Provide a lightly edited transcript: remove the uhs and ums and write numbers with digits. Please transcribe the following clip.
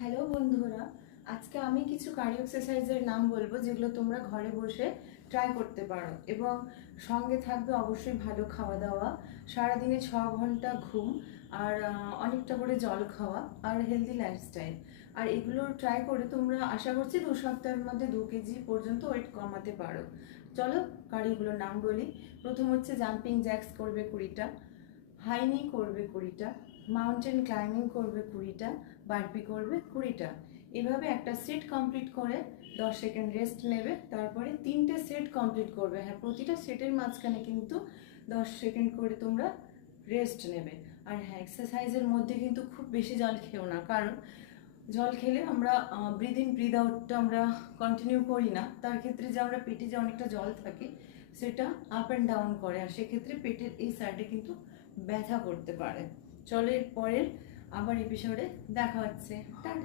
Hello বন্ধুরা, আজকে আমি কিছু কার্ডিও এক্সারসাইজের নাম বলবো যেগুলো তোমরা ঘরে বসে ট্রাই করতে পারো এবং সঙ্গে থাকবে অবশ্যই ভালো খাওয়া দাওয়া, সারাদিনে 6 ঘন্টা ঘুম, আর অনেকটা করে জল খাওয়া আর হেলদি লাইফস্টাইল। আর এগুলো ট্রাই করে তোমরা আশা করছি 2 সপ্তাহের মধ্যে 2 কেজি পর্যন্ত ওয়েট কমাতে পারো। চলো কার্ডিওগুলোর নাম বলি। প্রথম হচ্ছে জাম্পিং জ্যাক্স করবে 20টা, হাই নি করবে 20টা, মাউন্টেন ক্লাইম্বিং করবে 20টা, বারপি করবে 20টা। এভাবে একটা সেট কমপ্লিট করে 10 সেকেন্ড রেস্ট নেবে, তারপরে 3টে সেট কমপ্লিট করবে। হ্যাঁ, প্রতিটা সেটের মাঝখানে কিন্তু 10 সেকেন্ড করে তোমরা রেস্ট নেবে। আর হ্যাঁ, এক্সারসাইজের মধ্যে কিন্তু খুব বেশি জল খেও না, কারণ জল খেলে আমরা ব্রিদ ইন ব্রিদ আউটটা আমরা কন্টিনিউ করি না। তার ক্ষেত্রে যে আমরা পেটে যে অনেকটা জল থাকে সেটা আপ অ্যান্ড ডাউন করে, আর সেক্ষেত্রে পেটের এই সাইডে কিন্তু ব্যথা করতে পারে। চলো এর পরের আবার এপিসোডে দেখা হচ্ছে। টাটা।